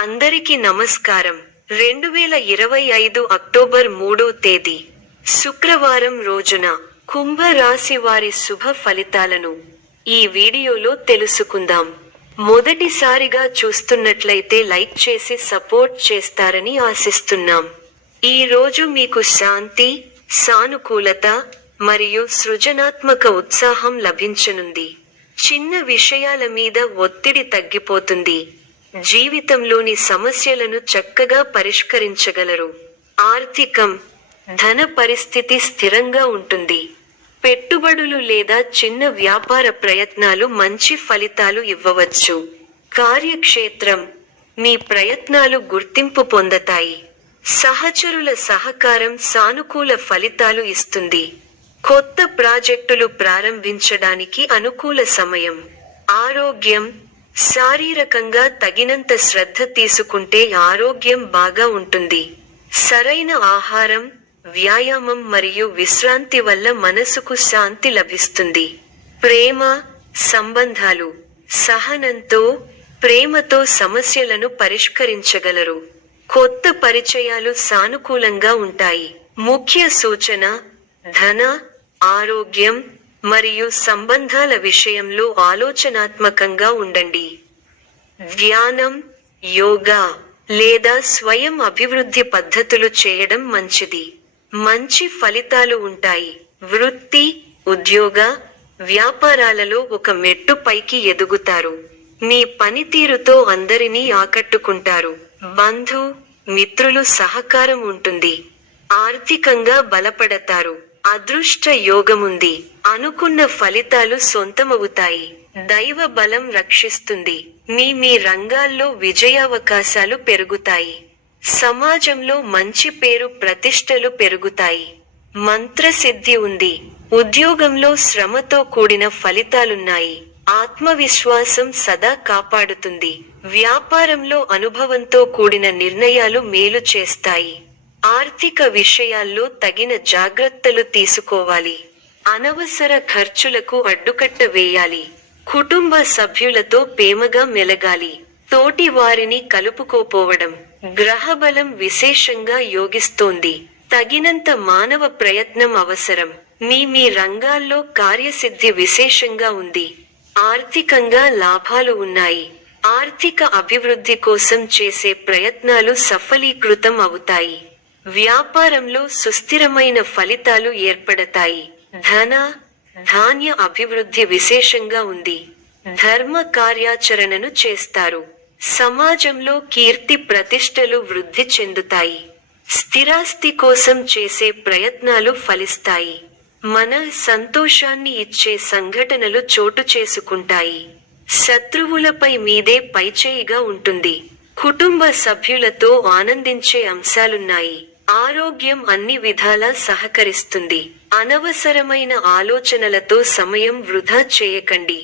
అందరికీ నమస్కారం. 2025 అక్టోబర్ 3వ తేదీ శుక్రవారం రోజున కుంభ రాశి వారి శుభ ఫలితాలను ఈ వీడియోలో తెలుసుకుందాం. మొదటిసారిగా చూస్తున్నట్లయితే లైక్ చేసి సపోర్ట్ చేస్తారని ఆశిస్తున్నాం. ఈ రోజు మీకు శాంతి, సానుకూలత మరియు సృజనాత్మక ఉత్సాహం లభించనుంది. చిన్న విషయాల మీద ఒత్తిడి తగ్గిపోతుంది. జీవితంలోని సమస్యలను చక్కగా పరిష్కరించగలరు. ఆర్థికం, ధన పరిస్థితి స్థిరంగా ఉంటుంది. పెట్టుబడులు లేదా చిన్న వ్యాపార ప్రయత్నాలు మంచి ఫలితాలు ఇవ్వవచ్చు. కార్యక్షేత్రం, మీ ప్రయత్నాలు గుర్తింపు పొందతాయి. సహచరుల సహకారం సానుకూల ఫలితాలు ఇస్తుంది. కొత్త ప్రాజెక్టులు ప్రారంభించడానికి అనుకూల సమయం. ఆరోగ్యం, శారీరకంగా తగినంత శ్రద్ధ తీసుకుంటే ఆరోగ్యం బాగా ఉంటుంది. సరైన ఆహారం, వ్యాయామం మరియు విశ్రాంతి వల్ల మనసుకు శాంతి లభిస్తుంది. ప్రేమ, సంబంధాలు, సహనంతో, ప్రేమతో సమస్యలను పరిష్కరించగలరు. కొత్త పరిచయాలు సానుకూలంగా ఉంటాయి. ముఖ్య సూచన: ధన, ఆరోగ్యం మరియు సంబంధాల విషయంలో ఆలోచనాత్మకంగా ఉండండి. ధ్యానం, యోగా లేదా స్వయం అభివృద్ధి పద్ధతులు చేయడం మంచిది. మంచి ఫలితాలు ఉంటాయి. వృత్తి, ఉద్యోగ, వ్యాపారాలలో ఒక మెట్టు పైకి ఎదుగుతారు. మీ పనితీరుతో అందరినీ ఆకట్టుకుంటారు. బంధు, మిత్రులు సహకారం ఉంటుంది. ఆర్థికంగా బలపడతారు. అదృష్ట యోగముంది. అనుకున్న ఫలితాలు సొంతమవుతాయి. దైవ బలం రక్షిస్తుంది. మీ రంగాల్లో విజయావకాశాలు పెరుగుతాయి. సమాజంలో మంచి పేరు ప్రతిష్టలు పెరుగుతాయి. మంత్రసిద్ధి ఉంది. ఉద్యోగంలో శ్రమతో కూడిన ఫలితాలున్నాయి. ఆత్మవిశ్వాసం సదా కాపాడుతుంది. వ్యాపారంలో అనుభవంతో కూడిన నిర్ణయాలు మేలు చేస్తాయి. ఆర్థిక విషయాల్లో తగిన జాగ్రత్తలు తీసుకోవాలి. అనవసర ఖర్చులకు అడ్డుకట్ట వేయాలి. కుటుంబ సభ్యులతో ప్రేమగా మెలగాలి. తోటి వారిని కలుపుకోపోవడం. గ్రహబలం విశేషంగా యోగిస్తోంది. తగినంత మానవ ప్రయత్నం అవసరం. మీ రంగాల్లో కార్యసిద్ధి విశేషంగా ఉంది. ఆర్థికంగా లాభాలు ఉన్నాయి. ఆర్థిక అభివృద్ధి కోసం చేసే ప్రయత్నాలు సఫలీకృతం అవుతాయి. వ్యాపారంలో సుస్థిరమైన ఫలితాలు ఏర్పడతాయి. ధన, ధాన్య అభివృద్ధి విశేషంగా ఉంది. ధర్మ కార్యాచరణను చేస్తారు. సమాజంలో కీర్తి ప్రతిష్టలు వృద్ధి చెందుతాయి. స్థిరాస్తి కోసం చేసే ప్రయత్నాలు ఫలిస్తాయి. మన సంతోషాన్ని ఇచ్చే సంఘటనలు చోటు చేసుకుంటాయి. శత్రువులపై మీదే పైచేయిగా ఉంటుంది. కుటుంబ సభ్యులతో ఆనందించే అంశాలున్నాయి. ఆరోగ్యం అన్ని విధాలా సహకరిస్తుంది. అనవసరమైన ఆలోచనలతో సమయం వృధా చేయకండి.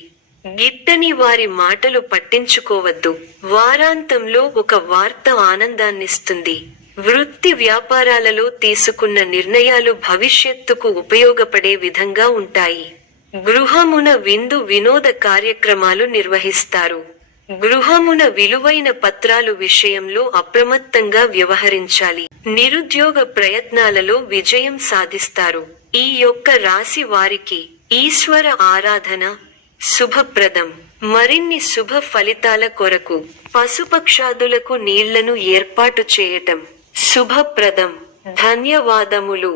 గిట్టని వారి మాటలు పట్టించుకోవద్దు. వారాంతంలో ఒక వార్త ఆనందాన్నిస్తుంది. వృత్తి వ్యాపారాలలో తీసుకున్న నిర్ణయాలు భవిష్యత్తుకు ఉపయోగపడే విధంగా ఉంటాయి. గృహమున విందు వినోద కార్యక్రమాలు నిర్వహిస్తారు. గృహమున విలువైన పత్రాలు విషయంలో అప్రమత్తంగా వ్యవహరించాలి. నిరుద్యోగ ప్రయత్నాలలో విజయం సాధిస్తారు. ఈ యొక్క రాశి వారికి ఈశ్వర ఆరాధన శుభప్రదం. మరిన్ని శుభ ఫలితాల కొరకు పశుపక్షాదులకు నీళ్లను ఏర్పాటు చేయటం శుభప్రదం. ధన్యవాదములు.